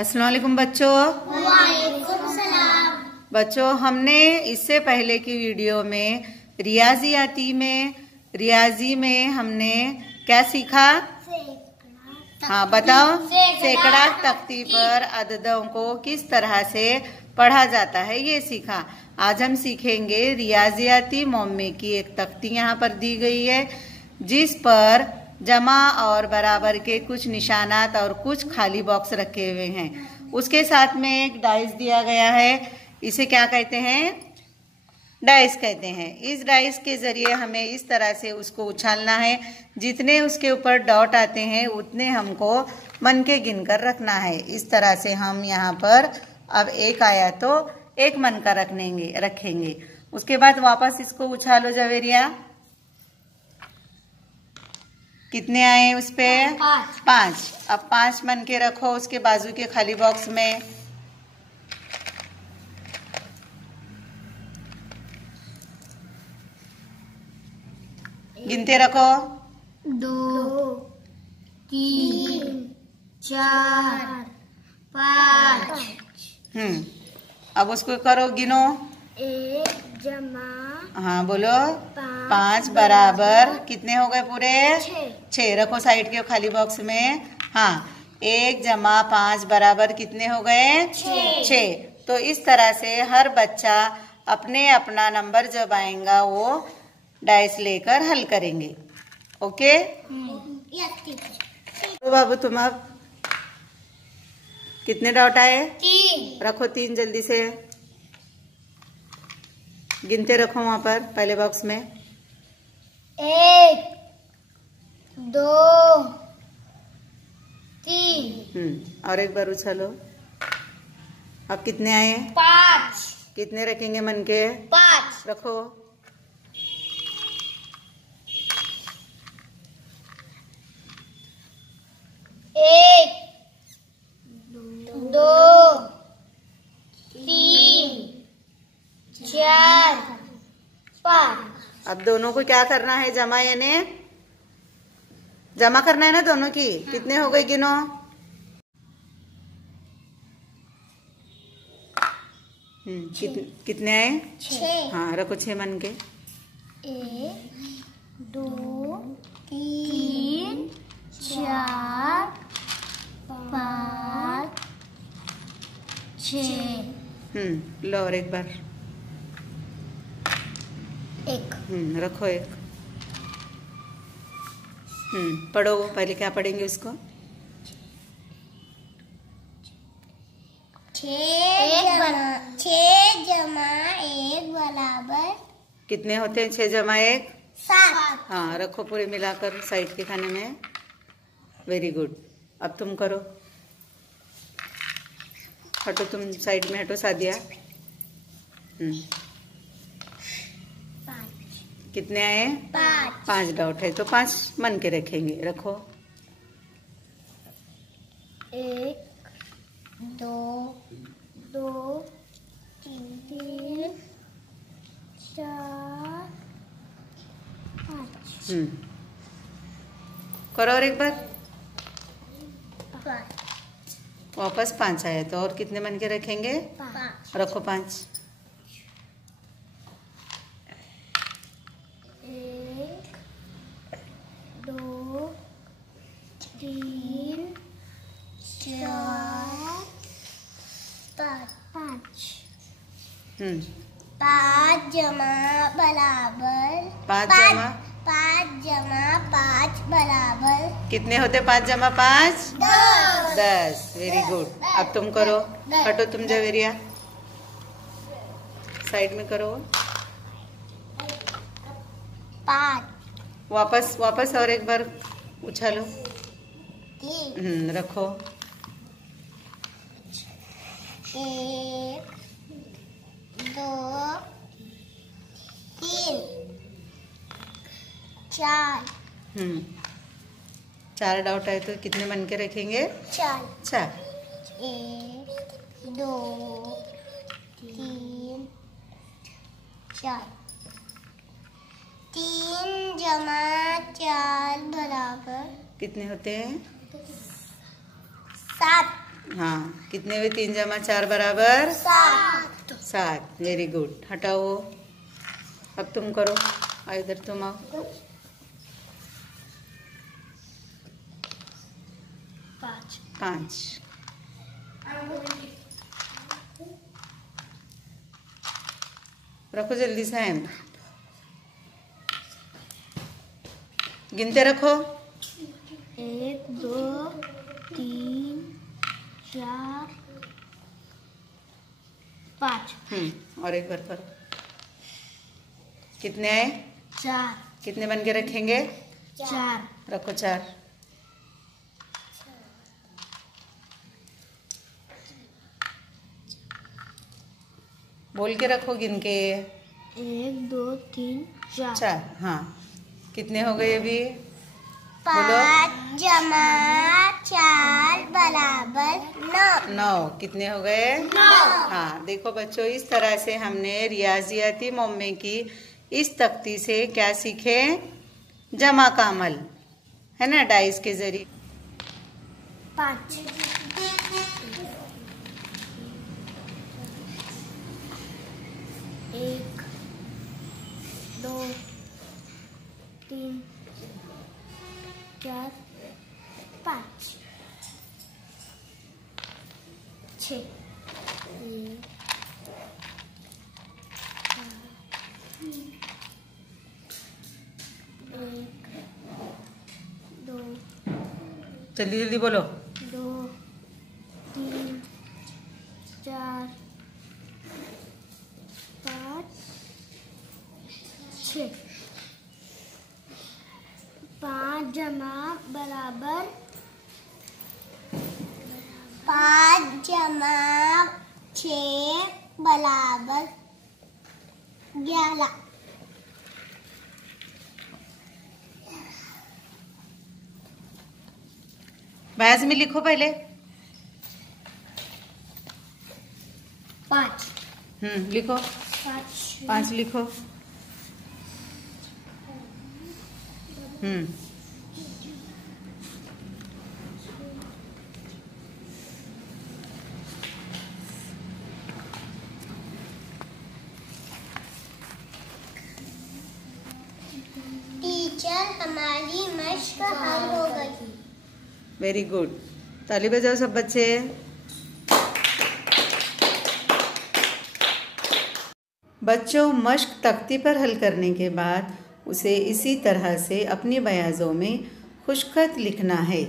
अस्सलाम वालेकुम बच्चों। वालेकुम सलाम। बच्चों, हमने इससे पहले की वीडियो में रियाजी में हमने क्या सीखा? हाँ बताओ। सैकड़ा तख्ती पर अददों को किस तरह से पढ़ा जाता है ये सीखा। आज हम सीखेंगे रियाजियाती मोम्मे की एक तख्ती यहाँ पर दी गई है जिस पर जमा और बराबर के कुछ निशानात और कुछ खाली बॉक्स रखे हुए हैं। उसके साथ में एक डाइस दिया गया है। इसे क्या कहते हैं? डाइस कहते हैं। इस डाइस के जरिए हमें इस तरह से उसको उछालना है, जितने उसके ऊपर डॉट आते हैं उतने हमको मन के गिनकर रखना है। इस तरह से हम यहाँ पर अब एक आया तो एक मन का रखेंगे। उसके बाद वापस इसको उछालो जवेरिया। कितने आए उस पे? 5। अब 5 मन के रखो उसके बाजू के खाली बॉक्स में। गिनते रखो। 2 3 4 5। अब उसको करो, गिनो। 1 जमा। हाँ बोलो। 5 बराबर कितने हो गए पूरे? 6 रखो साइड के खाली बॉक्स में। हाँ, 1 जमा 5 बराबर कितने हो गए? 6। तो इस तरह से हर बच्चा अपने अपना नंबर जब आएगा वो डाइस लेकर हल करेंगे। ओके तो बाबू, तुम अब कितने डॉट आए? 3। रखो 3 जल्दी से। गिनते रखो वहां पर पहले बॉक्स में। 1 2 3। और एक बार उछालो। अब कितने आए? 5। कितने रखेंगे मन के? 5 रखो। 1 2 3 4 5। अब दोनों को क्या करना है? जमा, यानी जमा करना है ना दोनों की। कितने हो गए गिनो। कितने आए? 6। हाँ रखो 6 मन के। 1 2 3 4 5 6। लो और एक बार। 1 रखो एक। पढ़ो। पहले क्या पढ़ेंगे उसको? 6 जमा 1 बराबर कितने होते हैं? 6 जमा 1 7। हाँ रखो पूरे मिलाकर साइड के खाने में। Very good. अब तुम करो। हटो, तुम साइड में हटो सादिया। कितने आए? 5 डॉट है तो 5 मन के रखेंगे। रखो। 1 2 3 4 5। करो और एक बार। 5 वापस 5 आया तो और कितने मन के रखेंगे? 5। रखो 5। 1 2 3 4 5। 5 जमा बराबर 5 जमा 5 जमा 5 बराबर कितने होते? 5 जमा 5 10। 10। Very good. अब तुम करो। हटो तुम जवेरिया। साइड में करो। 5 वापस और एक बार उछालो। 3 रखो। 1 2 3 4। 4 डॉट आए तो कितने मन के रखेंगे? 4। 1 2 3 4। 3 जमा 4 बराबर कितने होते हैं? 7। हाँ, कितने हुए 3 जमा 4 बराबर 7। 7। Very good. हटाओ, अब तुम करो। इधर तुम आओ। 5। रखो जल्दी से, गिनते रखो। 1 2 3 4 5। और एक बार करो। कितने आए? 4। कितने बन के रखेंगे? 4। रखो 4। बोल के रखो गिन के। 1 2 3 4। 4। हाँ, कितने हो गए अभी? 5 जमा 4 बराबर 9। 9। कितने हो गए? 9। हाँ, देखो बच्चों, इस तरह से हमने रियाजियाती मोम्मे की इस तख्ती से क्या सीखे? जमा का अमल, है ना, डाइस के जरिए। 5 1 2 3 4 5 6 2 जल्दी जल्दी बोलो। 2 3 4 5 6। 5 जमा बराबर 5 जमा 6 बराबर 11। बयाज में लिखो पहले। 5 लिखो। 5 लिखो। टीचर, हमारी मश्क हल हो गई। Very good. ताली बजाओ सब बच्चे। बच्चों, मश्क तख्ती पर हल करने के बाद उसे इसी तरह से अपनी बयाजों में खुशखत लिखना है।